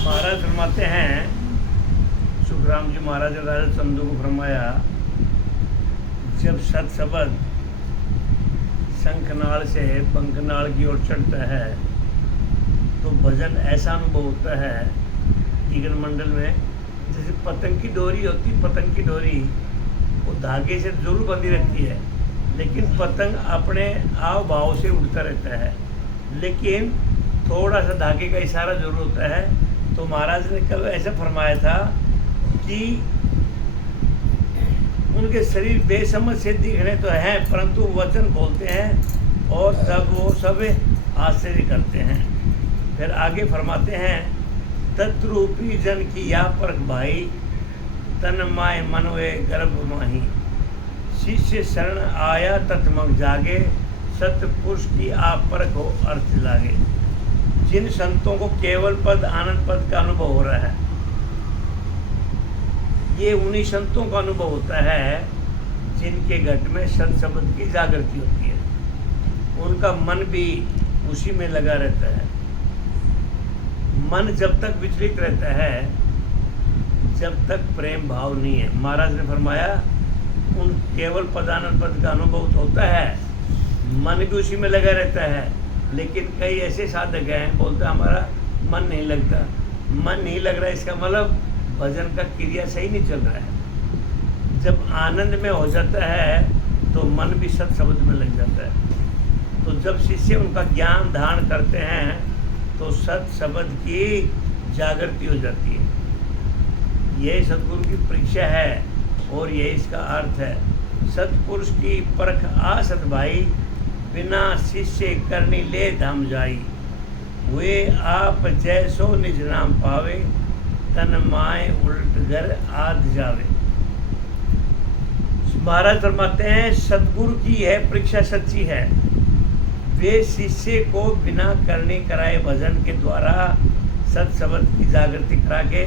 महाराज फरमाते हैं, सुखराम जी महाराज ने राजा चंदू को फरमाया, जब सत शब्द शंखनाल से पंखनाल की ओर चढ़ता है तो भजन ऐसा अनुभव होता है जीवन मंडल में, जैसे पतंग की डोरी होती, पतंग की डोरी वो धागे से जरूर बंधी रहती है, लेकिन पतंग अपने आव भाव से उड़ता रहता है, लेकिन थोड़ा सा धागे का इशारा जरूर होता है। तो महाराज ने कल ऐसा फरमाया था कि उनके शरीर बेसमझ से दिखने तो हैं, परंतु वचन बोलते हैं और तब वो सब आश्चर्य करते हैं। फिर आगे फरमाते हैं, तत्रूपी जन की या परख भाई, तन माय मनवे गर्भ माही, शिष्य शरण आया तत्मग जागे, सतपुरुष की आप परख हो अर्थ लागे। जिन संतों को केवल पद आनंद पद का अनुभव हो रहा है, ये उन्हीं संतों का अनुभव होता है जिनके घट में सत शब्द की जागृति होती है, उनका मन भी उसी में लगा रहता है। मन जब तक विचलित रहता है, जब तक प्रेम भाव नहीं है। महाराज ने फरमाया, उन केवल पदानंद पद का अनुभव तो होता है, मन भी उसी में लगा रहता है, लेकिन कई ऐसे साधक हैं बोलते हमारा मन नहीं लगता। मन नहीं लग रहा है, इसका मतलब भजन का क्रिया सही नहीं चल रहा है। जब आनंद में हो जाता है तो मन भी सत शब्द में लग जाता है। तो जब शिष्य उनका ज्ञान धारण करते हैं तो सत शब्द की जागृति हो जाती है। यही सतगुरु की परीक्षा है और यही इसका अर्थ है। सतपुरुष की परख आसत भाई, बिना शिष्य करनी ले धाम जाई, वे आप जैसो निज नाम पावे, तन माय उलट घर आद जावे। महाराज फरमाते हैं, सतगुरु की यह परीक्षा सच्ची है, वे शिष्य को बिना करने कराए भजन के द्वारा सत शब्द की जागृति करा के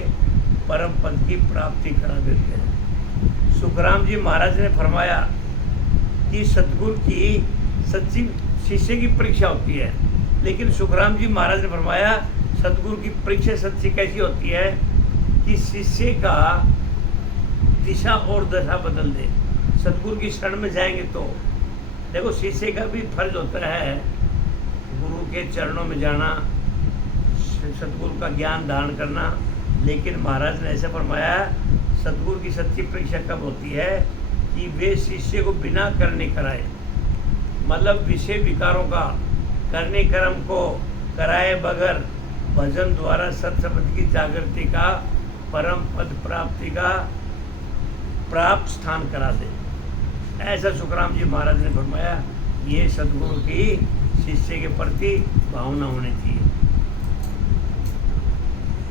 परम पद की प्राप्ति करा देते हैं। सुखराम जी महाराज ने फरमाया कि सतगुरु की सच्ची शिष्य की परीक्षा होती है, लेकिन सुखराम जी महाराज ने फरमाया सतगुरु की परीक्षा सच्ची कैसी होती है कि शिष्य का दिशा और दशा बदल दे। सतगुरु की शरण में जाएंगे तो देखो, शिष्य का भी फर्ज होता है गुरु के चरणों में जाना, सतगुरु का ज्ञान धारण करना, लेकिन महाराज ने ऐसा फरमाया सतगुरु की सच्ची परीक्षा कब होती है कि वे शिष्य को बिना करने कराए, मतलब विषय विकारों का करने कर्म को कराए बगैर भजन द्वारा सत शब्द की जागृति का परम पद प्राप्ति का प्राप्त स्थान करा दे। ऐसा सुखराम जी महाराज ने फरमाया। ये सतगुरु की शिष्य के प्रति भावना होनी चाहिए।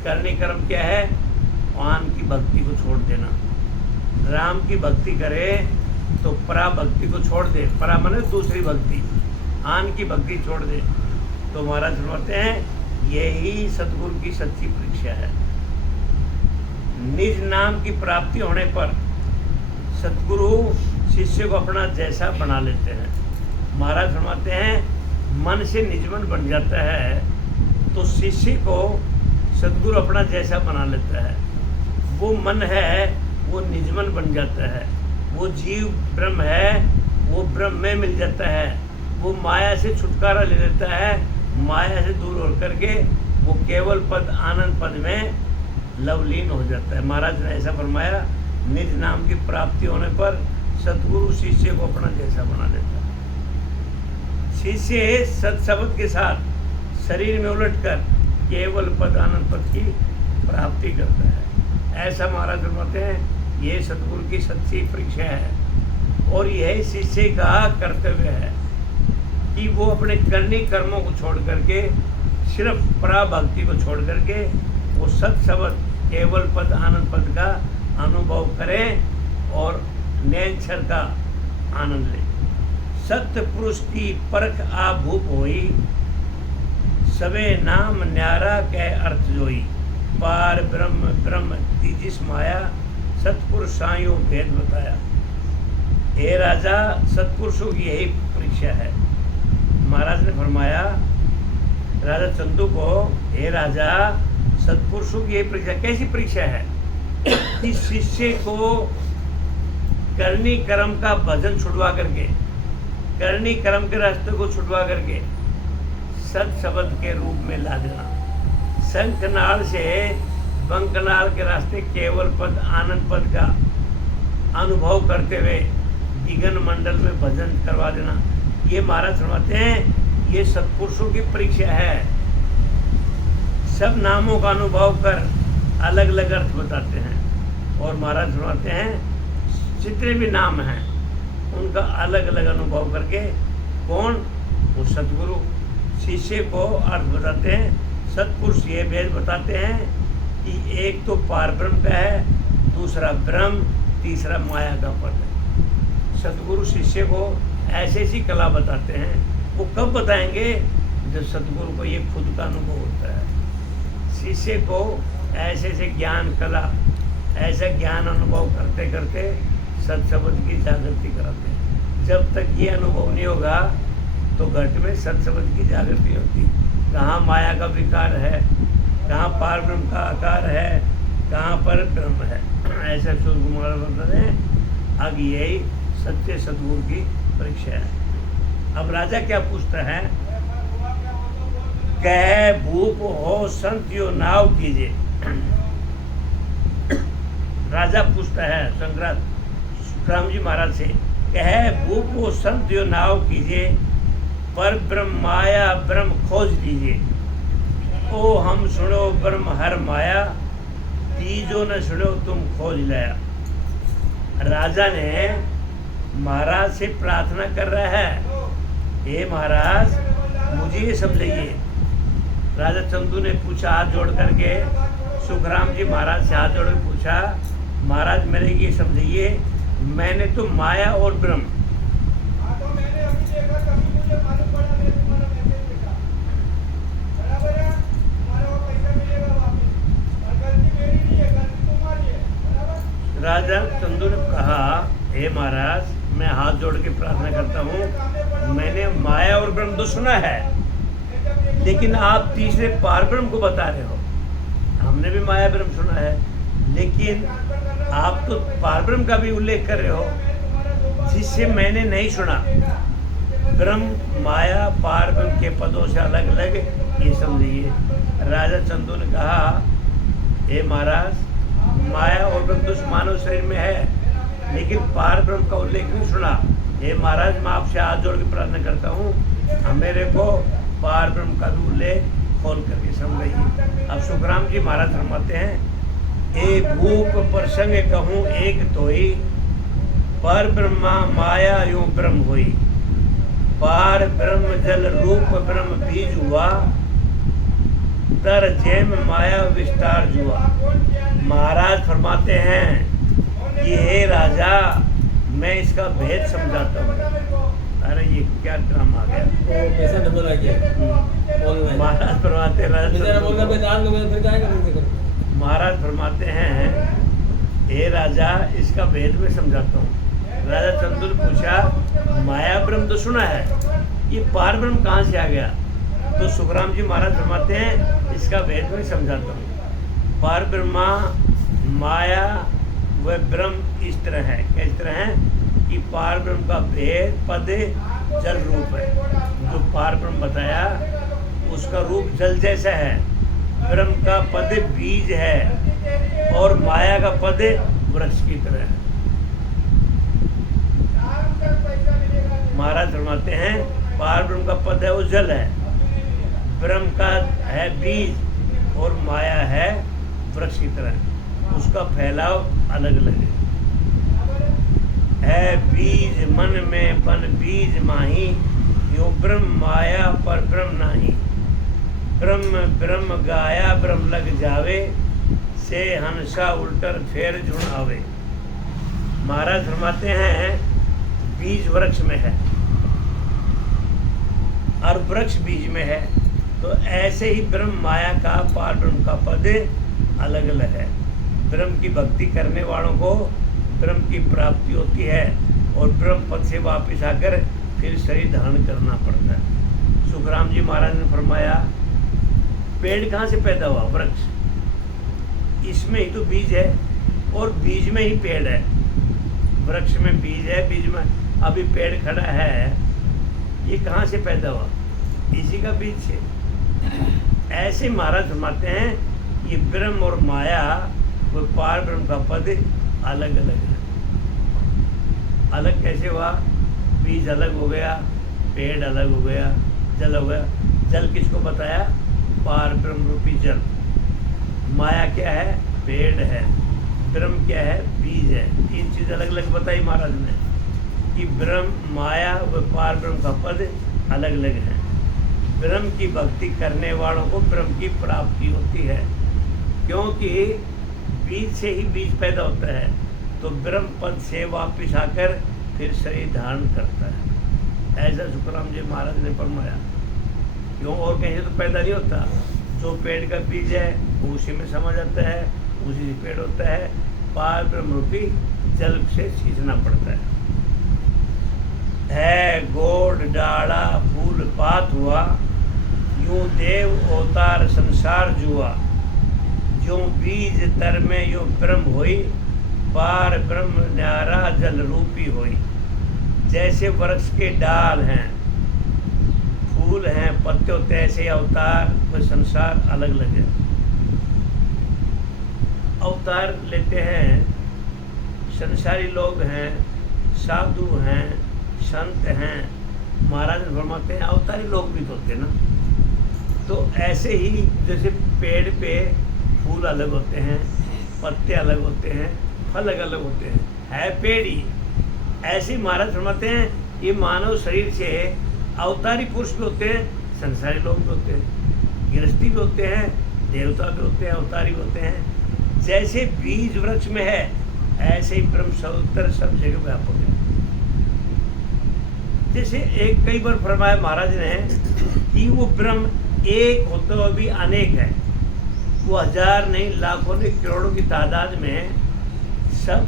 करने कर्म क्या है? आन की भक्ति को छोड़ देना। राम की भक्ति करे तो परा भक्ति को छोड़ दे, परा माने दूसरी भक्ति, आन की भक्ति छोड़ दे। तो महाराज फरमाते हैं यही सतगुरु की सच्ची परीक्षा है। निज नाम की प्राप्ति होने पर सतगुरु शिष्य को अपना जैसा बना लेते हैं। महाराज फरमाते हैं मन से निजमन बन जाता है तो शिष्य को सतगुरु अपना जैसा बना लेता है। वो मन है वो निजमन बन जाता है, वो जीव ब्रह्म है वो ब्रह्म में मिल जाता है, वो माया से छुटकारा ले लेता है, माया से दूर हो करके वो केवल पद आनंद पद में लवलीन हो जाता है। महाराज ने ऐसा फरमाया, निज नाम की प्राप्ति होने पर सतगुरु शिष्य को अपना जैसा बना देता है। शिष्य सत शब्द के साथ शरीर में उलटकर केवल पद आनंद पद की प्राप्ति करता है। ऐसा महाराज फरमाते हैं ये सतगुरु की सच्ची परीक्षा है और यह शिष्य का कर्तव्य है कि वो अपने करनी कर्मों को छोड़ करके सिर्फ पराभक्ति को छोड़ करके वो सत शब्द केवल पद आनंद पद का अनुभव करें और नैनछर का आनंद लें। सत्य पुरुष की परख आभूप होई, सबे नाम न्यारा कह अर्थ जोई, पार ब्रह्म ब्रह्म तीजिस माया, सतपुरुष साइयों भेद बताया। हे राजा, सतपुरुषों की यही परीक्षा है। महाराज ने फरमाया राजा चंदू को, हे राजा, सत्पुरुषों की ये परीक्षा कैसी परीक्षा है कि शिष्य को करनी कर्म का भजन छुड़वा करके, करनी कर्म के रास्ते को छुड़वा करके सत शब्द के रूप में ला देना। शंखनाल से बंकनाल के रास्ते केवल पद आनंद पद का अनुभव करते हुए दिगन मंडल में भजन करवा देना। ये महाराज सुनाते हैं, ये सत्पुरुषों की परीक्षा है। सब नामों का अनुभव कर अलग अलग अर्थ बताते हैं और महाराज सुनाते हैं जितने भी नाम हैं उनका अलग अलग अनुभव करके कौन, वो सतगुरु शिष्य को अर्थ बताते हैं। सत्पुरुष ये भेद बताते हैं कि एक तो पार ब्रह्म का है, दूसरा ब्रह्म, तीसरा माया का पद है। सतगुरु शिष्य को ऐसी ऐसी कला बताते हैं। वो कब बताएंगे? जब सतगुरु को ये खुद का अनुभव होता है। शिष्य को ऐसे ऐसे ज्ञान कला, ऐसा ज्ञान अनुभव करते करते सत्शब्द की जागृति कराते हैं। जब तक ये अनुभव नहीं होगा तो घट में सत्शब्द की जागृति होती। कहाँ माया का विकार है, कहाँ पार ब्रह्म का आकार है, कहाँ पर ब्रह्म है। ऐसा सूर्य कुमार बताते हैं। अब यही सत्य सतगुरु की परीक्षा है। अब राजा क्या पूछता है? कह भूप हो संत यो नाव कीजिए। राजा पूछता है सुखराम जी महाराज से, कह भूप हो संत यो नाव कीजिए, पर ब्रह्म माया ब्रह्म खोज लीजिए। ओ हम सुनो ब्रह्म हर माया, तीजो न सुनो तुम खोज लाया। राजा ने महाराज से प्रार्थना कर रहा है, हे महाराज मुझे ये समझाइए। राजा चंदू ने पूछा हाथ जोड़ करके, सुखराम जी महाराज से हाथ जोड़ कर पूछा, महाराज मेरे ये समझाइए, मैंने तो माया और ब्रह्म, राजा चंदू ने कहा, हे महाराज मैं हाथ जोड़ के प्रार्थना करता हूँ, मैंने माया और ब्रह्म तो सुना है, लेकिन आप तीसरे पार ब्रह्म को बता रहे हो। हमने भी माया ब्रह्म सुना है, लेकिन आप तो पार ब्रह्म का भी उल्लेख कर रहे हो जिससे मैंने नहीं सुना। ब्रह्म माया पार ब्रह्म के पदों से अलग अलग ये समझिए। राजा चंदू ने कहा, हे महाराज माया और ब्रह्म तो मानव शरीर में है, लेकिन पार ब्रह्म का उल्लेख नहीं सुना। हे महाराज मैं आपसे हाथ जोड़ के प्रार्थना करता हूँ, मेरे को पार ब्रह्म का भी उल्लेख खोल करके समझाइए। अब सुखराम जी महाराज फरमाते हैं, ए भूप प्रसंग कहूँ एक तोई, पर ब्रह्मा माया यूं ब्रह्म हुई। पार ब्रह्म जल रूप ब्रह्म बीज हुआ, तर जैम माया विस्तार जुआ। महाराज फरमाते हैं कि हे राजा मैं इसका भेद समझाता हूँ। अरे ये क्या ड्रामा आ गया, पैसा डबल आ गया। महाराज फरमाते महाराज फरमाते हैं, हे राजा इसका भेद में समझाता हूँ। राजा चंदू ने पूछा, माया ब्रह्म तो सुना है, ये पार ब्रह्म कहाँ से आ गया? तो सुखराम जी महाराज फरमाते हैं, इसका भेद में समझाता हूँ। पार ब्रह्मा माया व ब्रह्म इस तरह है। किस तरह है कि पार ब्रह्म का भेद पद जल रूप है। जो पार ब्रह्म बताया उसका रूप जल जैसा है, ब्रह्म का पद बीज है और माया का पद वृक्ष की तरह है। महाराज फरमाते हैं पार ब्रह्म का पद है वो जल है, ब्रह्म का है बीज और माया है वृक्ष की तरह। उसका फैलाव अलग अलग है बीज मन में बन बीज माही, यो ब्रह्म माया पर ब्रह्म नाही। ब्रह्म ब्रह्म गाया ब्रह्म लग जावे, से हंसा उल्टर फेर जुड़ आवे। महाराज फरमाते हैं बीज वृक्ष में है और वृक्ष बीज में है, तो ऐसे ही ब्रह्म माया का पार ब्रह्म का पद अलग अलग है। ब्रह्म की भक्ति करने वालों को ब्रह्म की प्राप्ति होती है और ब्रह्म पद से वापस आकर फिर शरीर धारण करना पड़ता है। सुखराम जी महाराज ने फरमाया, पेड़ कहाँ से पैदा हुआ? वृक्ष। इसमें ही तो बीज है और बीज में ही पेड़ है। वृक्ष में बीज है, बीज में अभी पेड़ खड़ा है, ये कहाँ से पैदा हुआ? इसी का बीज से। ऐसे महाराज फरमाते हैं ये ब्रह्म और माया वो पार ब्रह्म का पद अलग अलग है। अलग कैसे हुआ? बीज अलग हो गया, पेड़ अलग हो गया, जल हो गया। जल किसको बताया? पार ब्रह्म रूपी जल। माया क्या है? पेड़ है। ब्रह्म क्या है? बीज है। तीन चीज अलग अलग बताई महाराज ने कि ब्रह्म, माया व पार ब्रह्म का पद अलग अलग है। ब्रह्म की भक्ति करने वालों को ब्रह्म की प्राप्ति होती है, क्योंकि बीज से ही बीज पैदा होता है। तो ब्रह्म पद से वापिस आकर फिर शरीर धारण करता है। ऐसा सुखराम जी महाराज ने फरमाया। क्यों? और कहीं से तो पैदा नहीं होता। जो पेड़ का बीज है वो उसी में समा जाता है, उसी से पेड़ होता है। पार ब्रह्म रूपी जल से सींचना पड़ता है। गोड डाला फूल पात हुआ, यूं देव अवतार संसार जुआ। जो बीज तर में यो ब्रह्म होई, पार ब्रह्म न्यारा जल रूपी होई। जैसे वृक्ष के डाल हैं, फूल हैं, पत्ते होते हैं, ऐसे अवतार व संसार अलग अलग है। अवतार लेते हैं, संसारी लोग हैं, साधु हैं, संत हैं। महाराज फरमाते हैं अवतारी लोग भी तो होते ना। तो ऐसे ही जैसे पेड़ पे फूल अलग होते हैं, पत्ते अलग होते हैं, फल अलग अलग होते हैं, है पेड़ ही। ऐसे ही महाराज फरमाते हैं ये मानव शरीर से अवतारी पुरुष भी होते हैं, संसारी लोग भी होते हैं, गृहस्थी भी होते हैं, देवता भी होते हैं, अवतारी भी होते हैं। जैसे बीज वृक्ष में है, ऐसे ही ब्रह्म सर्वत्र सब जगह व्यापक है। जैसे एक कई बार फरमाया महाराज ने कि वो ब्रह्म एक होते हुए भी अनेक है। वो हजार नहीं, लाखों नहीं, करोड़ों की तादाद में सब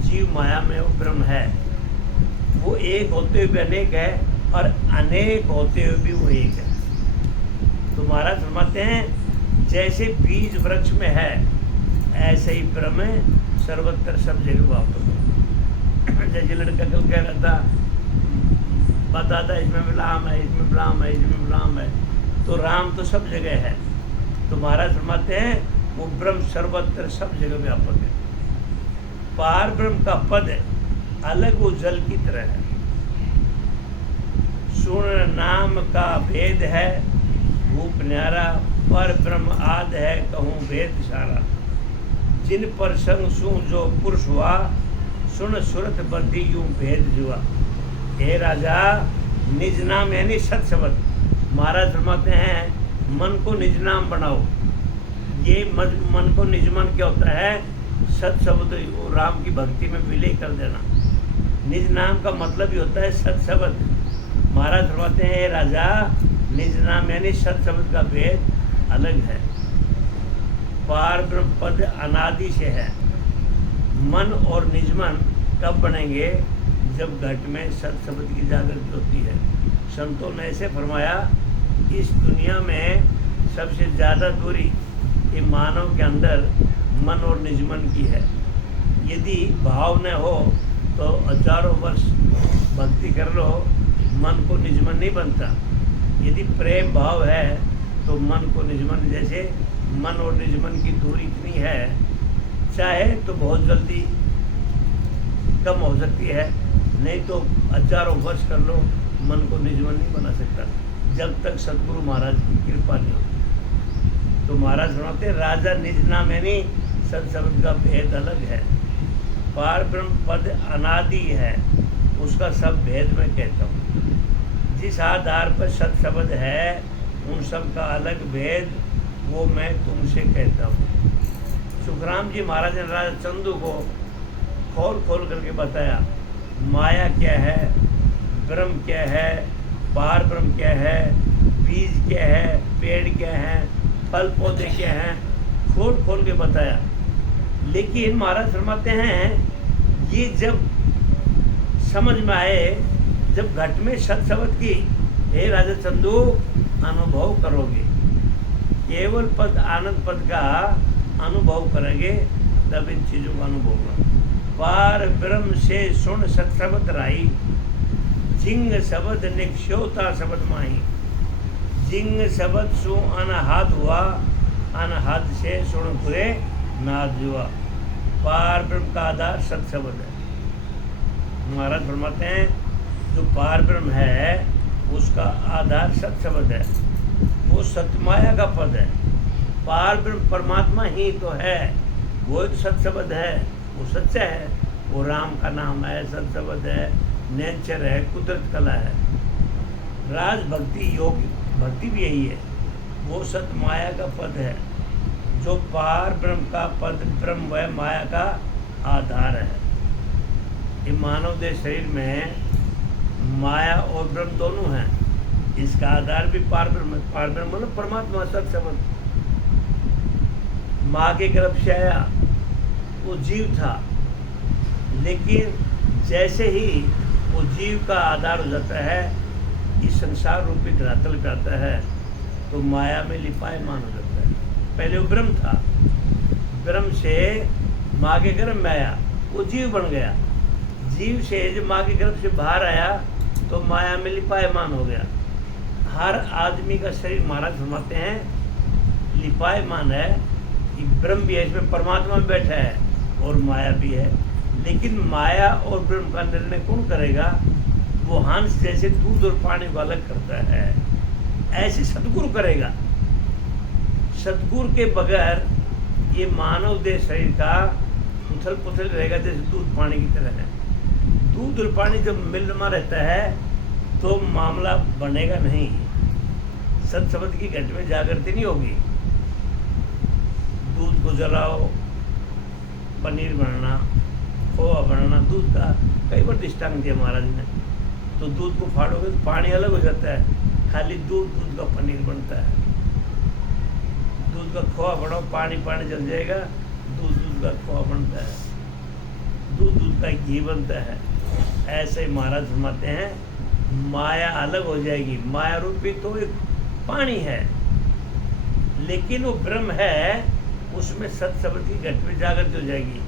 जीव माया में वो ब्रह्म है। वो एक होते हुए भी अनेक है और अनेक होते हुए भी वो एक है। तो महाराज फरमाते हैं जैसे बीज वृक्ष में है, ऐसे ही ब्रह्म सर्वत्र सब जगह व्यापक है। जैसे लड़का कल कह रहा था, बताता इसमें भी राम है, इसमें भी राम है, इसमें भी राम है। तो राम तो सब जगह है। तो महाराज फरमाते हैं वो ब्रह्म सर्वत्र सब जगह व्यापक है। पार ब्रह्म का पद अलग वो जल की तरह है। सुन नाम का भेद है, भूप न्यारा, पर ब्रह्म आद है, कहूँ भेद सारा। जिन पर संग सु जो पुरुष हुआ, सुन सुरत बंधी यूं भेद जुआ। हे राजा, निज नाम यानी सत शब्द। महाराज फरमाते हैं मन को निज नाम बनाओ। ये मन को निज मन क्या होता है? सत शब्द, वो राम की भक्ति में विलय कर देना। निज नाम का मतलब ही होता है सत शब्द। महाराज फरमाते हैं राजा, निज नाम यानी सत शब्द का भेद अलग है। पार ब्रह्म पद अनादि से है। मन और निजमन कब बनेंगे? जब घट में सत शब्द की जागृति होती है। संतों ने ऐसे फरमाया, इस दुनिया में सबसे ज़्यादा दूरी ये मानव के अंदर मन और निजमन की है। यदि भाव न हो तो हजारों वर्ष भक्ति कर लो, मन को निजमन नहीं बनता। यदि प्रेम भाव है तो मन को निजमन, जैसे मन और निजमन की दूरी इतनी है, चाहे तो बहुत जल्दी कम हो सकती है, नहीं तो हजारों वर्ष कर लो, मन को निजमन नहीं बना सकता जब तक सदगुरु महाराज की कृपा नहीं होती। तो महाराज सुनाते हैं राजा निज नाम यानी सत शब्द का भेद अलग है। पार ब्रह्म पद अनादि है, उसका सब भेद मैं कहता हूँ। जिस आधार पर सत शब्द है उन सब का अलग भेद वो मैं तुमसे कहता हूँ। सुखराम जी महाराज ने राजा चंदू को खोल खोल करके बताया माया क्या है, ब्रह्म क्या है, पार ब्रह्म क्या है, बीज क्या है, पेड़ क्या है, फल पौधे क्या हैं, खोल खोल के बताया। लेकिन महाराज फरमाते हैं ये जब समझ में आए, जब घट में सत शब्द की हे राजा चंदू अनुभव करोगे, केवल पद आनंद पद का अनुभव करेंगे तब इन चीज़ों का अनुभव होगा। पार ब्रह्म से सुन सत शब्द राई, जिंग शब्द निक्षोता शब्द माही। जिंग शब्द सु अनहद हुआ, अनहद से सुन पूरे नाद हुआ। पार ब्रह्म का आधार सत शब्द है। महाराज फरमाते हैं जो पार ब्रह्म है उसका आधार सत शब्द है, वो सतमाया का पद है। पार ब्रह्म परमात्मा ही तो है, वो तो सत शब्द है, वो सच्चा है, वो राम का नाम है, सत शब्द है, नेचर है, कुदरत कला है। राज भक्ति योग भक्ति भी यही है, वो सत माया का पद है। जो पार ब्रह्म का पद ब्रह्म व माया का आधार है। ये मानव देह शरीर में माया और ब्रह्म दोनों हैं। इसका आधार भी पार ब्रह्म है। पार ब्रह्म मतलब परमात्मा सत शब्द। माँ के गर्भ से आया वो जीव था, लेकिन जैसे ही वो जीव का आधार हो जाता है, इस संसार रूपी धरातल पे आता है, तो माया में लिपायमान हो जाता है। पहले वो ब्रह्म था, ब्रह्म से माँ के गर्भ में आया, वो जीव बन गया। जीव से जब माँ के गर्भ से बाहर आया तो माया में लिपायमान हो गया। हर आदमी का शरीर महाराज फरमाते हैं लिपायमान है कि ब्रह्म भी है, इसमें परमात्मा भी बैठा है और माया भी है। लेकिन माया और ब्रह्म का निर्णय कौन करेगा? वो हंस जैसे दूध और पानी को अलग करता है, ऐसे सतगुरु करेगा। सतगुरु के बगैर ये मानव देह शरीर का उथल पुथल रहेगा, जैसे दूध पानी की तरह है। दूध और पानी जब मिलमा रहता है तो मामला बनेगा नहीं। सत शब्द की घट में जागृति नहीं होगी। दूध को जलाओ, पनीर बनाना, खोआ बनाना, दूध का कई बार दृष्टांत दिया महाराज ने। तो दूध को फाड़ोगे तो पानी अलग हो जाता है, खाली दूध का पनीर बनता है। दूध का खोआ बनाओ, पानी जल जाएगा, दूध का खोआ बनता है, दूध का घी बनता है। ऐसे ही महाराज फरमाते हैं माया अलग हो जाएगी। माया रूपी तो एक पानी है, लेकिन वो ब्रह्म है, उसमें सत शब्द की घट में जागृत हो जाएगी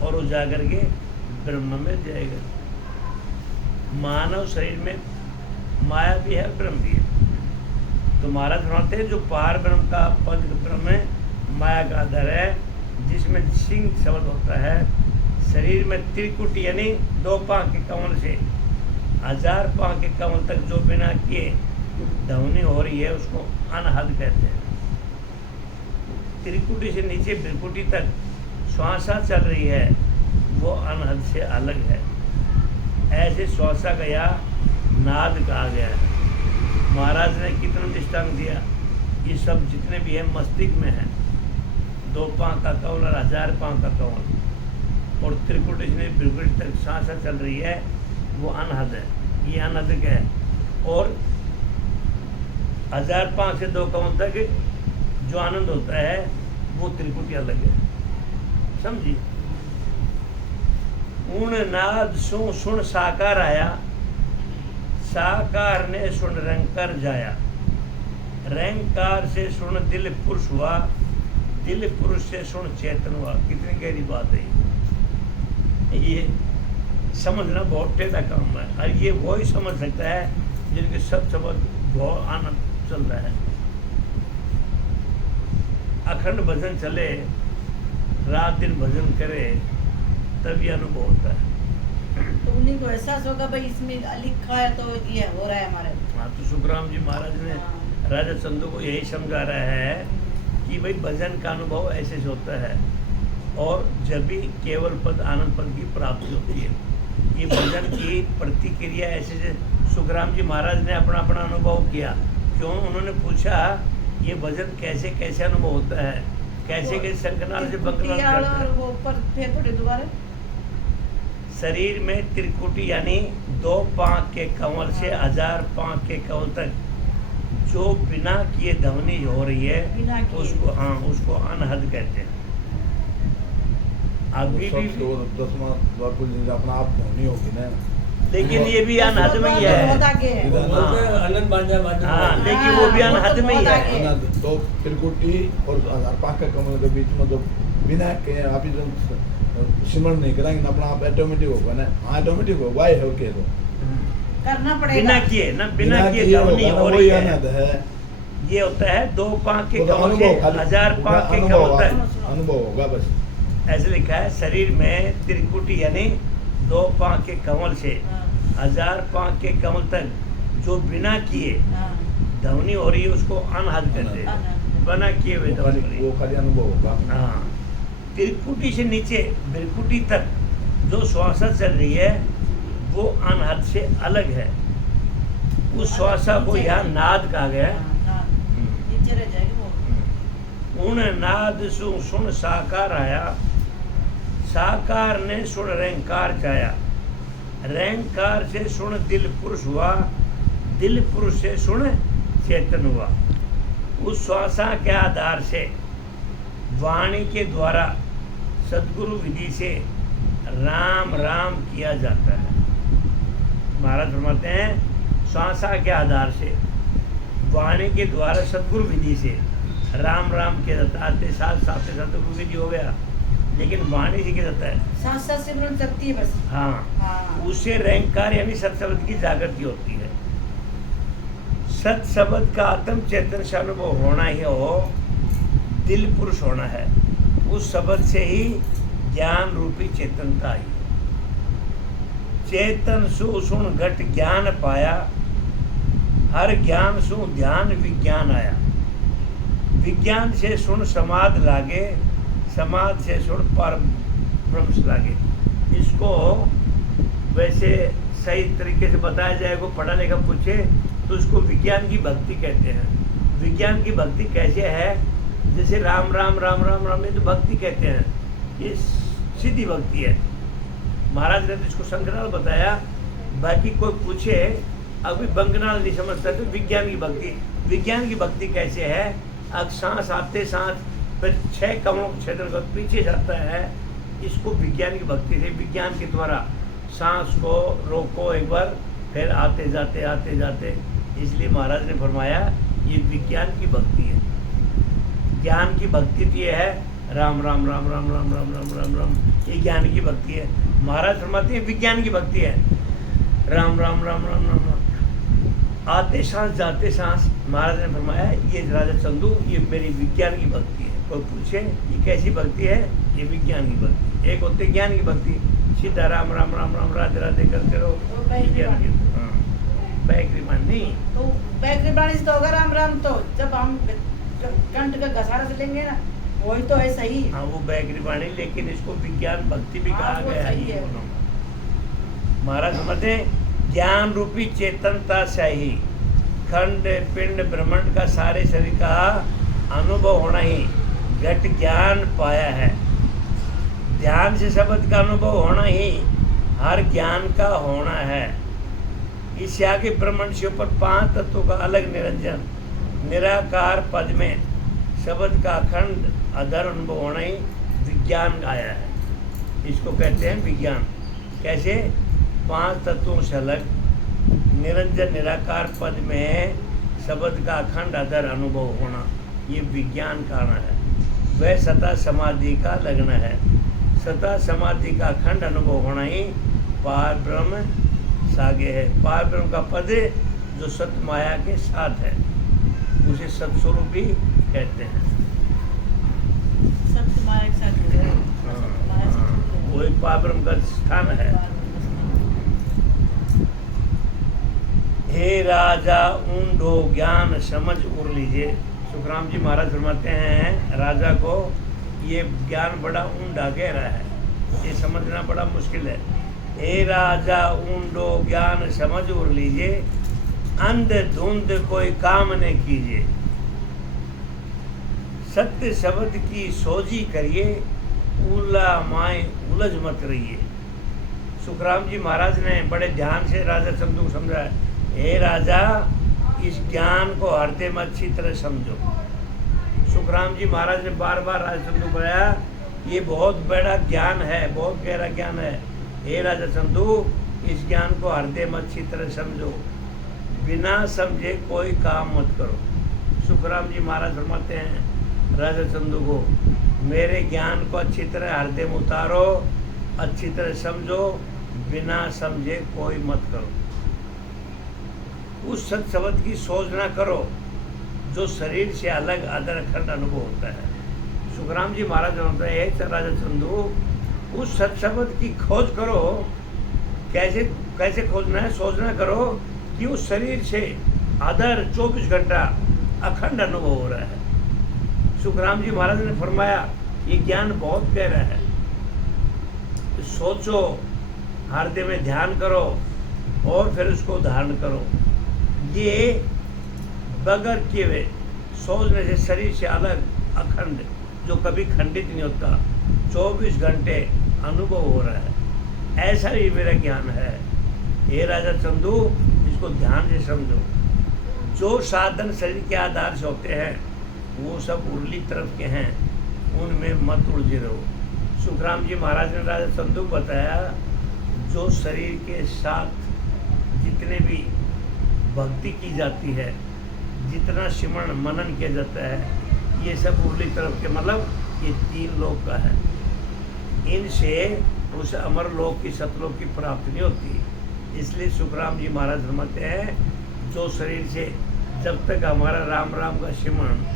और वो जाकर के ब्रह्म में जाएगा। मानव शरीर में माया भी है, ब्रह्म भी है। तो महाराज फरमाते हैं जो पार ब्रह्म का पद ब्रह्म है, माया का आधार है, जिसमें सिंह शब्द होता है। शरीर में त्रिकुटी यानी 2 पाँव के कमल से 1000 पाँव के कमल तक जो बिना किए ध्वनि हो रही है उसको अनहद कहते हैं। त्रिकुटी से नीचे बिरकुटी तक श्वासा चल रही है, वो अनहद से अलग है। ऐसे श्वासा गया, नाद कहा गया है। महाराज ने कितना दृष्टांत दिया, ये सब जितने भी हैं मस्तिष्क में है। 2 पाँव का कमल और 1000 पाँव का कमल और त्रिकुटी से बिरकुटी तक सांसा चल रही है, वो अनहद है। ये अनहद क्या है? और 1000 पाँव से 2 कमल तक जो आनंद होता है वो त्रिकुटी अलग है। समझिए, उन नाद सुन साकार आया, साकार ने सुन रंकर जाया। रंकार से सुन दिल पुरुष हुआ, दिल पुरुष से सुन चेतन हुआ। कितनी गहरी बात है ये। समझना बहुत टेढ़ा काम है, और ये वो ही समझ सकता है जिनके सब शब्द बहुत आनंद चल रहा है। अखंड भजन चले, रात दिन भजन करे, तब ये अनुभव होता है। तो उन्हीं को एहसास होगा भाई इसमें लिखा है तो ये हो रहा है हमारे। हाँ, तो सुखराम जी महाराज ने राजा चंदू को यही समझा रहा है कि भाई भजन का अनुभव ऐसे से होता है, और जब भी केवल पद आनंद पद की प्राप्ति होती है। ये भजन की प्रतिक्रिया ऐसे से सुखराम जी महाराज ने अपना अपना अनुभव किया। क्यों? उन्होंने पूछा ये भजन कैसे कैसे अनुभव होता है, कैसे कैसे शंकरनाथ से बंकनाथ करते हैं। वो ऊपर फिर थोड़ी दोबारा शरीर में त्रिकुटी यानी 2 पाँव के कमल से 1000 पाँव के कमल तक जो बिना किए ध्वनि हो रही है उसको, हाँ, उसको अनहद कहते हैं। अभी भी 10वां वाक्य अपना आप ध्वनि होगी ना, लेकिन ये भी अनहद में ही बहुत है। आगे है। वो बोलते हैं अनंत बांझा बांझा हाँ, लेकिन वो भी अनहद में ही है। अनंत तो त्रिकुटी और पाक कमल के बीच में तो बिना के आप ही जो सिमरण नहीं करेंगे ना अपना आप ऑटोमेटिक होगा ना, ऑटोमेटिक होगा ही हो के तो करना पड़ेगा। बिना किए ना, बिना किए किए दवनी होगा ना, हो वही रही है। अनहद है। ये होता है 2 पाँव के वो तो कमल अनुभव से खाली 1000 पाँव के अनुभव कमल तक। होगा, अनुभव होगा बस। ऐसे लिखा है शरीर में त्रिकुटी यानी 2 पाँव के कमल से हाँ, 1000 पाँव के कमल तक जो बिना किए हाँ, ध्वनि हो रही है उसको अनहद कहते हैं। अनहद। बिना किए हुए वो ध्वनि हो खाली रही है। वो खाली अनुभव होगा। हाँ, त्रिकुटी से नीचे त्रिकुटी तक जो श्वासा चल रही है वो अनहद से अलग है। उस श्वासा को यहाँ नाद कहा गया है। हाँ, नीचे रह जाएगी वो। उन नाद सु सुन साकार आया, साकार ने सुन रैंकार जाया, रैंकार से सुन दिल पुरुष हुआ, दिल पुरुष से सुन चेतन हुआ। उस श्वासा के आधार से वाणी के द्वारा सदगुरु विधि से राम राम किया जाता है। महाराज फरमाते हैं श्वासा के आधार से वाणी के द्वारा सदगुरु विधि से राम राम किया जाता है। आते साथ सदगुरु विधि हो गया, लेकिन वाणी से किया जाता है। सांस सांस सिमरन शक्ति है बस। हाँ, हाँ, उससे रैंकार यानी सत शब्द की जागृति होती है। सत शब्द का आत्म चेतन से अनुभव होना ही हो, दिल पुरुष होना है। उस शब्द से ही ज्ञान रूपी चेतनता आई। चेतन सु सुन घट ज्ञान पाया, हर ज्ञान सु ध्यान विज्ञान आया। विज्ञान से सुन समाध लागे, समाध से सुन पर ब्रह्म लागे। इसको वैसे सही तरीके से बताया जाए, को पढ़ा लिखा पूछे तो इसको विज्ञान की भक्ति कहते हैं। विज्ञान की भक्ति कैसे है? जैसे राम राम राम राम राम ये तो भक्ति कहते हैं, ये सीधी भक्ति है। महाराज ने तो इसको शंकरनाल बताया, बाकी कोई पूछे अभी बंकनाल नहीं समझता तो विज्ञान की भक्ति। विज्ञान की भक्ति कैसे है? अब सांस आते सांस फिर 6 कमलों के क्षेत्र को पीछे जाता है, इसको विज्ञान की भक्ति से विज्ञान के द्वारा सांस को रोको एक बार, फिर आते जाते, इसलिए महाराज ने फरमाया ये विज्ञान की भक्ति है। ज्ञान की भक्ति तो ये है राम राम राम राम राम राम राम राम राम, ये ज्ञान की भक्ति है। महाराज फरमाते हैं विज्ञान की भक्ति है राम राम राम राम राम राम। आते सांस जाते सांस, महाराज ने फरमाया ये राजा चंदू ये मेरी विज्ञान की भक्ति है। कोई पूछे ये कैसी भक्ति है? ये विज्ञान की भक्ति। एक होते ज्ञान की भक्ति, सीधा राम राम राम राम राधे राधे करते रहो, विज्ञान की। हाँ, बैकरीमान नहीं तो बैकरी बाणी से तो होगा राम राम। तो जब हम कंठ का घसारा से लेंगे ना, वही तो है सही। हाँ, वो बैकरी वाणी, लेकिन इसको विज्ञान भक्ति भी हाँ, कहा वो गया है। सही है। महाराज समझते ज्ञान रूपी चेतनता से ही खंड पिंड ब्रह्मांड का सारे शरीर का अनुभव होना ही घट ज्ञान पाया है। ध्यान से शब्द का अनुभव होना ही हर ज्ञान का होना है। इससे आगे ब्रह्मांड से ऊपर 5 तत्वों का अलग निरंजन निराकार पद में शब्द का अखंड अधर अनुभव होना ही विज्ञान आया है। इसको कहते हैं विज्ञान। कैसे? 5 तत्वों से अलग निरंजन निराकार पद में शब्द का अखंड अधर अनुभव होना, ये विज्ञान कारण है। वह सता समाधि का लग्न है। सता समाधि का अखंड अनुभव होना ही पार ब्रह्म सागे है। पार ब्रह्म का पद जो सत माया के साथ है, उसे सत्स्वरूप ही कहते हैं। सब तुम्हारे साथ जुड़े हैं। तुम्हारे साथ जुड़े हैं। वो एक पार ब्रह्म का स्थान है। हे राजा ऊंडो ज्ञान समझ उड़ लीजिए। सुखराम जी महाराज फरमाते हैं राजा को ये ज्ञान बड़ा ऊंडा गहरा है, ये समझना बड़ा मुश्किल है। हे राजा ऊंडो ज्ञान समझ उड़ लीजिए, अंध धुंध कोई काम न कीजिए। सत्य शब्द की सोजी करिए, उला माए उलझ मत रहिए। सुखराम जी महाराज ने बड़े ध्यान से राजा चंदू को समझाया, हे राजा इस ज्ञान को हृदय में अच्छी तरह समझो। सुखराम जी महाराज ने बार बार राजा चंदू को बताया ये बहुत बड़ा ज्ञान है, बहुत गहरा ज्ञान है। हे राजा चंदू इस ज्ञान को हृदय में अच्छी तरह समझो, बिना समझे कोई काम मत करो। सुखराम जी महाराज फरमाते हैं राजा चंदू को, मेरे ज्ञान को अच्छी तरह हृदय में उतारो, अच्छी तरह समझो, बिना समझे कोई मत करो। उस सत शब्द की सोच ना करो जो शरीर से अलग अदर अखंड अनुभव होता है। सुखराम जी महाराज बताते हैं राजा चंदू, उस सत शब्द की खोज करो। कैसे कैसे खोजना है? सोचना करो कि उस शरीर से अदर 24 घंटा अखंड अनुभव हो रहा है। सुखराम जी महाराज ने फरमाया ये ज्ञान बहुत गहरा है। सोचो, हृदय में ध्यान करो और फिर उसको धारण करो। ये बगैर किए हुए सोचने से शरीर से अलग अखंड, जो कभी खंडित नहीं होता, 24 घंटे अनुभव हो रहा है। ऐसा ही मेरा ज्ञान है। हे राजा चंदू, इसको ध्यान से समझो। जो साधन शरीर के आधार से होते हैं वो सब उर्ली तरफ के हैं, उनमें मत उलझे रहो। सुखराम जी महाराज ने राजा चंदू को बताया, जो शरीर के साथ जितने भी भक्ति की जाती है, जितना सिमरण मनन किया जाता है, ये सब उर्ली तरफ के, मतलब ये 3 लोक का है। इनसे उस अमर लोक की, सतलोक की प्राप्ति नहीं होती। इसलिए सुखराम जी महाराज फरमाते हैं, जो शरीर से जब तक हमारा राम राम का सिमरण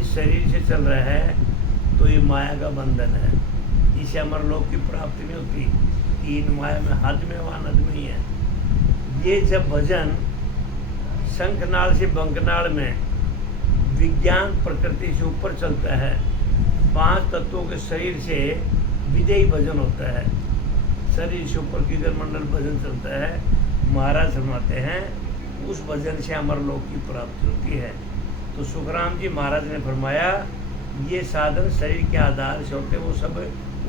इस शरीर से चल रहा है तो ये माया का बंधन है, इसे अमर लोक की प्राप्ति नहीं होती। 3 माया में हद में व अनद में ही है। ये जब भजन शंखनाल से बंकनाल में विज्ञान प्रकृति से ऊपर चलता है, 5 तत्वों के शरीर से विदेही भजन होता है, शरीर से ऊपर किगर मंडल भजन चलता है। महाराज फरमाते हैं उस भजन से अमर लोक की प्राप्ति होती है। तो सुखराम जी महाराज ने फरमाया ये साधन शरीर के आधार से होते हैं, वो सब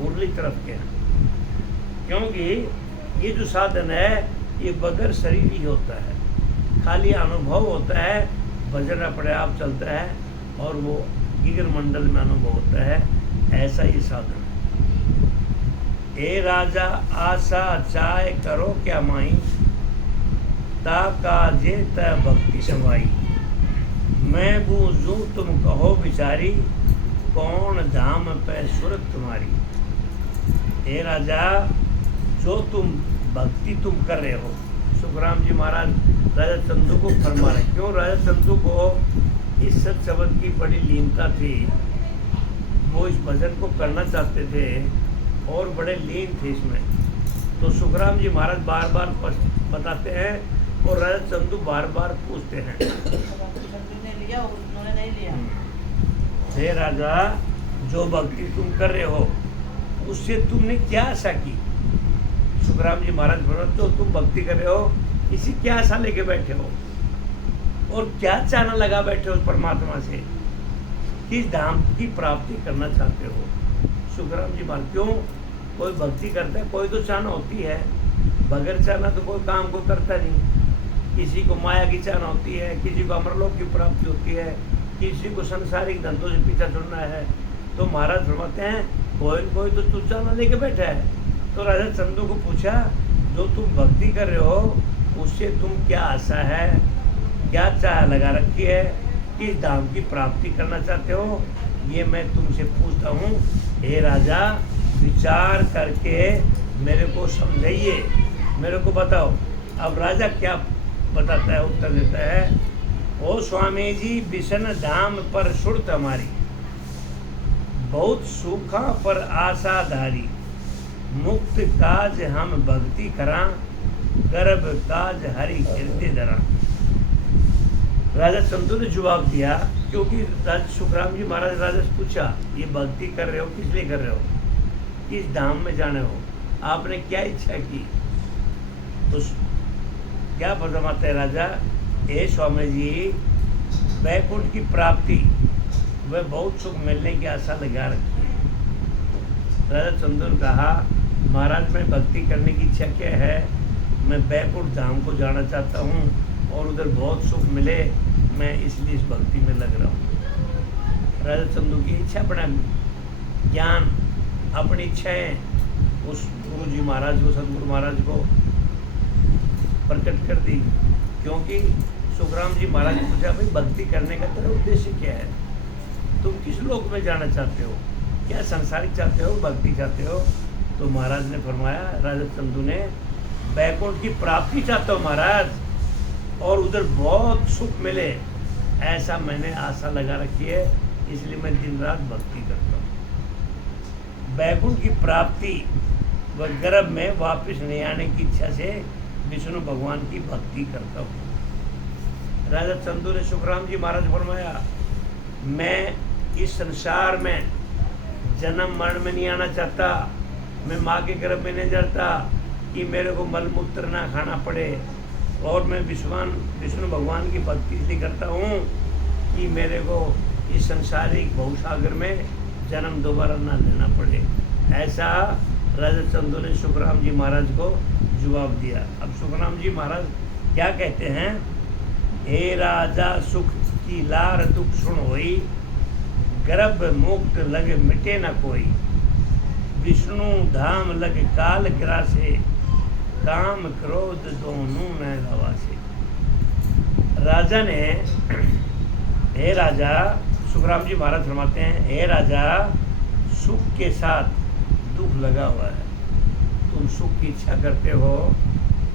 उर्ली तरफ के हैं। क्योंकि ये जो साधन है ये बगैर शरीर ही होता है, खाली अनुभव होता है, भजन अपने आप चलता है और वो गिगर मंडल में अनुभव होता है। ऐसा ही साधन है। ए राजा आशा चाय करो क्या माई, ता काजे त भक्ति समाई। मैं बूझूं तुम कहो बिचारी, कौन धाम पे सुरत तुम्हारी। हे राजा, जो तुम भक्ति तुम कर रहे हो, सुखराम जी महाराज राजा चंदू को फरमा रहे। क्यों? राजा चंदू को इस सत शब्द की बड़ी लीनता थी, वो इस भजन को करना चाहते थे और बड़े लीन थे इसमें। तो सुखराम जी महाराज बार बार बताते हैं और राजा चंदू बार बार पूछते हैं। ने लिया, उन्होंने नहीं लिया। हे राजा, जो भक्ति तुम कर रहे हो उससे तुमने क्या आशा की? सुखराम जी महाराज बोलो, तो तुम भक्ति कर रहे हो, इसी क्या आशा लेके बैठे हो और क्या चाहना लगा बैठे हो परमात्मा से, किस धाम की प्राप्ति करना चाहते हो? सुखराम जी महाराज, क्यों? कोई भक्ति करता है, कोई तो चाहना होती है, बगैर चाहना तो कोई काम को करता नहीं। किसी को माया की चाहना होती है, किसी को अमरलोक की प्राप्ति होती है, किसी को संसारिक धंधों से पीछा छुड़ना है। तो महाराज फरमाते हैं कोई तो तू चाहना लेके बैठा है। तो राजा चंदू को पूछा, जो तुम भक्ति कर रहे हो उससे तुम क्या आशा है, क्या चाह लगा रखी है, किस धाम की प्राप्ति करना चाहते हो, ये मैं तुमसे पूछता हूँ। हे राजा, विचार करके मेरे को समझाइए, मेरे को बताओ। अब राजा क्या बताता है, उत्तर देता है, ओ स्वामी जी, विषण धाम पर सुरत हमारी, बहुत सूखा पर आशाधारी, मुक्त काज हम भक्ति करा, गर्भ काज हरि हृदय धरा। राजा चंदू ने जवाब दिया, क्योंकि राजा सुखराम जी महाराज राजा से पूछा, ये भक्ति कर रहे हो किस लिए कर रहे हो, किस धाम में जाने हो, आपने क्या इच्छा की? तो क्या फरमाते हैं राजा, हे स्वामी जी, वैकुंठ की प्राप्ति, वह बहुत सुख मिलने की आशा लगा रखी है। राजा चंदू ने कहा, महाराज, मैं भक्ति करने की इच्छा क्या है, मैं वैकुंठ धाम को जाना चाहता हूँ और उधर बहुत सुख मिले, मैं इसलिए इस भक्ति में लग रहा हूँ। राजा चंदू की इच्छा, अपना ज्ञान, अपनी इच्छाएं उस गुरु जी महाराज को, सदगुरु महाराज को प्रकट कर दी। क्योंकि सुखराम जी महाराज ने पूछा, भाई भक्ति करने का तेरा उद्देश्य क्या है, तुम किस लोक में जाना चाहते हो, क्या संसारिक चाहते हो, भक्ति चाहते हो? तो महाराज ने फरमाया, राजा चंदू ने, बैकुंठ की प्राप्ति चाहता हूँ महाराज, और उधर बहुत सुख मिले, ऐसा मैंने आशा लगा रखी है, इसलिए मैं दिन रात भक्ति करता हूँ। बैकुंठ की प्राप्ति व गर्भ में वापस नहीं आने की इच्छा से विष्णु भगवान की भक्ति करता हूँ। राजा चंदू ने सुखराम जी महाराज फरमाया, मैं इस संसार में जन्म मरण में नहीं आना चाहता, मैं माँ के गर्भ में नहीं जाता कि मेरे को मल मूत्र ना खाना पड़े, और मैं विष्णु भगवान की भक्ति इसलिए करता हूँ कि मेरे को इस संसारिक भवसागर में जन्म दोबारा ना लेना पड़े। ऐसा राजा चंदू ने सुखराम जी महाराज को जवाब दिया। अब सुखराम जी महाराज क्या कहते हैं, हे राजा सुख की लार दुख सुन होई, गर्भ मुक्त लग मिटे न कोई, विष्णु धाम लग काल गिरासे, काम क्रोध दोनों न गवासे। राजा ने, हे राजा, सुखराम जी महाराज फरमाते हैं, हे राजा, सुख के साथ दुख लगा हुआ है, तुम सुख की इच्छा करते हो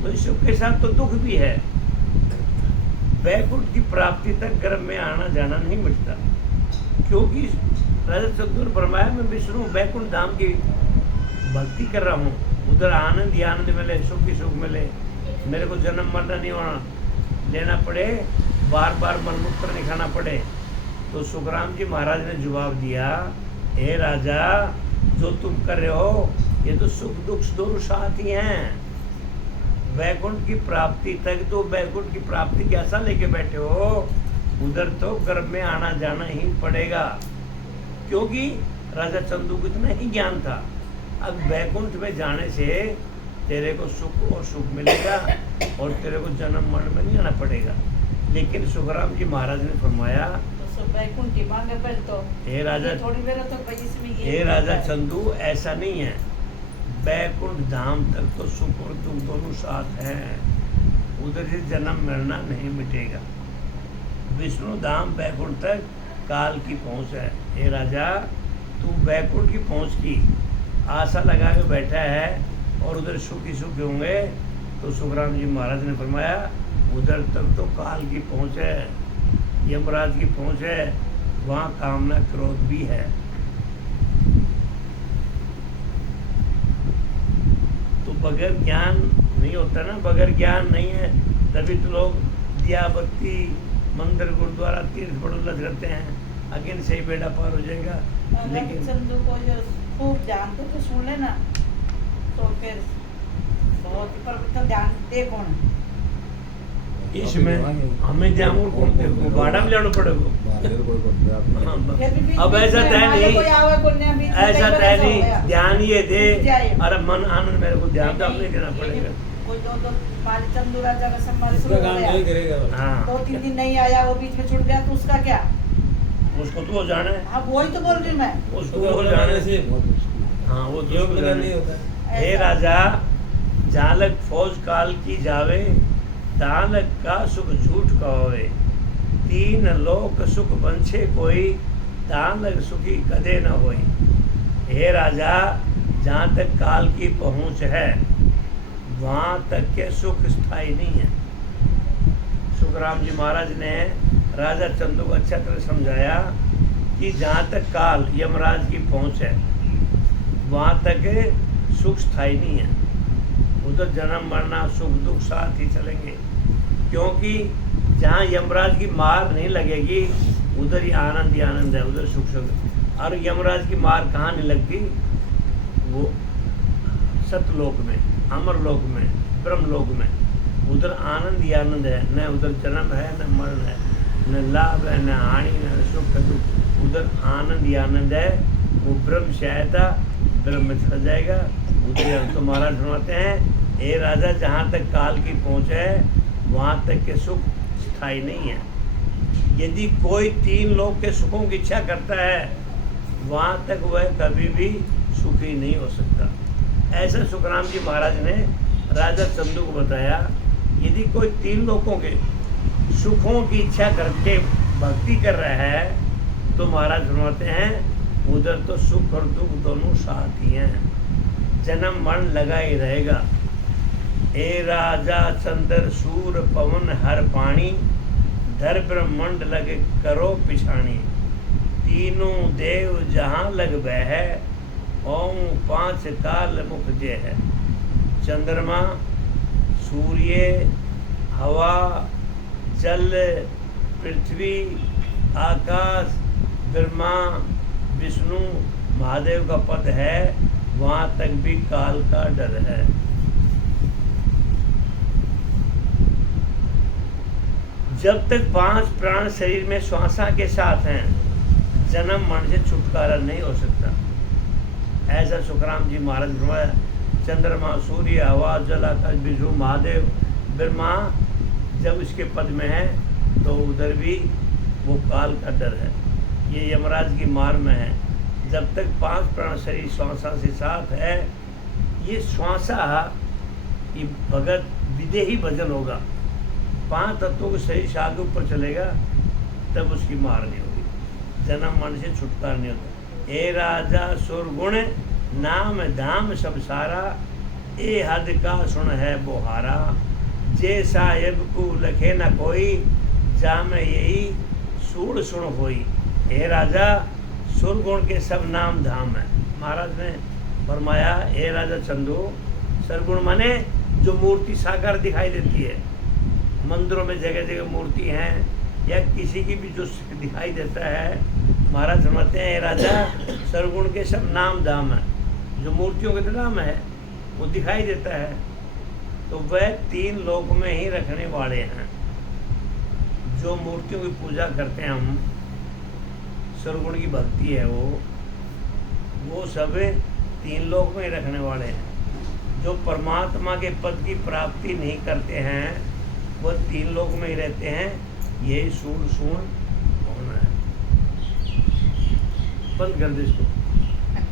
तो इस सुख के साथ तो दुख भी है। बैकुंठ की प्राप्ति तक गर्भ में आना जाना नहीं मिटता, क्योंकि राजा चंदू ने फरमाया, मैं विष्णु बैकुंठ धाम की भक्ति कर रहा हूँ, उधर आनंद ही आनंद मिले, सुख ही सुख मिले, मेरे को जन्म मरना नहीं होना लेना पड़े, बार बार मलमूत्र नहीं खाना पड़े। तो सुखराम जी महाराज ने जवाब दिया, हे राजा, जो तुम कर रहे हो ये तो सुख दुख दोनों साथ ही हैं। वैकुंठ की प्राप्ति तक तो वैकुंठ की प्राप्ति की आशा लेके बैठे हो, उधर तो गर्भ में आना जाना ही पड़ेगा, क्योंकि राजा चंदू को इतना ही ज्ञान था। अब वैकुंठ में जाने से तेरे को सुख और सुख मिलेगा और तेरे को जन्म मरण में नहीं आना पड़ेगा। लेकिन सुखराम जी महाराज ने फरमाया, बैकुंठ की मांगे पर तो हे राजा, थोड़ी देर तो भाई इसमें ये हे राजा चंदू, ऐसा नहीं है, बैकुंठ धाम तक तो सुख और दुख दोनों साथ हैं, उधर से जन्म मरना नहीं मिटेगा। विष्णु धाम बैकुंठ तक काल की पहुंच है। हे राजा, तू बैकुंठ की पहुंच की आशा लगा के बैठा है और उधर सुख ही सुख होंगे, तो सुखराम जी महाराज ने फरमाया, उधर तक तो काल की पहुंच है, यमराज की पहुंच है, वहाँ कामना क्रोध भी है। तो बगैर ज्ञान नहीं होता ना, बगैर ज्ञान नहीं है, तभी तो लोग दिया बत्ती मंदिर गुरुद्वारा तीर्थ बड़ौलत करते हैं, अगेन से ही बेड़ा पार हो जाएगा। लेकिन चंदू को जो खूब ध्यान दे तो सुन लेना, तो फिर बहुत ही पर ध्यान दे कौन इसमें हमें ध्यान और कौन देखो, बाड़ा में जाना पड़ेगा। अब ऐसा तय नहीं, ऐसा तय नहीं, ध्यान ये दे, अरे मन आनंद मेरे को ध्यान तो अपने देना पड़ेगा। कोई दो हमारे चंदू राजा का संभाल उसका काम नहीं करेगा। हाँ, 2-3 दिन नहीं आया, वो बीच में छूट गया, तो उसका क्या? उसको तो वो जाने, हाँ वही तो बोल रही हूँ मैं। उसको वो जाने से, हाँ वो तो योग उसको बना नहीं जाने। होता। हे राजा, झालक फौज काल की जावे, दानक का सुख झूठ कहोवे, 3 लोक सुख बंछे कोई, दानक सुखी कदे न होई। हे राजा, जहाँ तक काल की पहुँच है वहाँ तक के सुख स्थायी नहीं है। सुखराम जी महाराज ने राजा चंदू को अच्छा तरह समझाया कि जहाँ तक काल यमराज की पहुँच है वहाँ तक सुख स्थायी नहीं है, उधर जन्म मरना सुख दुख साथ ही चलेंगे, क्योंकि जहाँ यमराज की मार नहीं लगेगी उधर ही आनंद है, उधर सुख सुख। और यमराज की मार कहाँ नहीं लगती, वो सतलोक में, अमरलोक में, ब्रह्मलोक में, उधर आनंद ही आनंद है, न उधर जन्म है न मरण है, न लाभ है न हानि न सुख दुख, उधर आनंद ही आनंद है। वो ब्रह्म सहायता ब्रह्म में चला जाएगा। उधर हम तो महाराज सुनाते हैं, हे राजा, जहाँ तक काल की पहुँच है वहाँ तक के सुख स्थायी नहीं है। यदि कोई 3 लोक के सुखों की इच्छा करता है वहाँ तक वह कभी भी सुखी नहीं हो सकता। ऐसा सुखराम जी महाराज ने राजा चंदू को बताया। यदि कोई 3 लोगों के सुखों की इच्छा करके भक्ति कर रहा है तो महाराज फरमाते हैं उधर तो सुख और दुख दोनों साथ ही हैं, जन्म मरण लगा ही रहेगा। ए राजा चंद्र सूर पवन हर पानी, धर ब्रह्मंड लगे करो पिछाणी, तीनों देव जहाँ लग बह है, ओम 5 काल मुख जय है। चंद्रमा, सूर्य, हवा, जल, पृथ्वी, आकाश, ब्रह्मा, विष्णु, महादेव का पद है, वहाँ तक भी काल का डर है। जब तक 5 प्राण शरीर में श्वासा के साथ हैं, जन्म मरण से छुटकारा नहीं हो सकता। ऐसा सुखराम जी महाराज फरमाया, चंद्रमा, सूर्य, हवा, जल, आकाश, विष्णु, महादेव, ब्रह्मा जब इसके पद में है तो उधर भी वो काल का डर है। ये यमराज की मार में है। जब तक 5 प्राण शरीर श्वासा से साथ है, ये श्वासा ये भगत विदेही भजन होगा। 5 तत्वों के शरीर से आगे ऊपर चलेगा तब उसकी मार नहीं होगी, जन्म मरण से छुटकारा नहीं होता। ए राजा सुरगुण नाम धाम सब सारा, ए हद का सुन है बोहारा, जे साहेब को लखे न कोई, जा में यही सूड़ सुन होई। हे राजा सुरगुण के सब नाम धाम है। महाराज ने फरमाया, हे राजा चंदू, सरगुण माने जो मूर्ति साकार दिखाई देती है, मंदिरों में जगह जगह मूर्ति हैं या किसी की भी जो दिखाई देता है, महाराज फरमाते हैं हे राजा सरगुण के सब नाम धाम है। जो मूर्तियों के नाम है वो दिखाई देता है तो वह 3 लोक में ही रखने वाले हैं। जो मूर्तियों की पूजा करते हैं हम, सरगुण की भक्ति है वो सब 3 लोक में ही रखने वाले हैं। जो परमात्मा के पद की प्राप्ति नहीं करते हैं वह 3 लोक में ही रहते हैं। यही सूढ़ होना है। बंद कर दे इसको।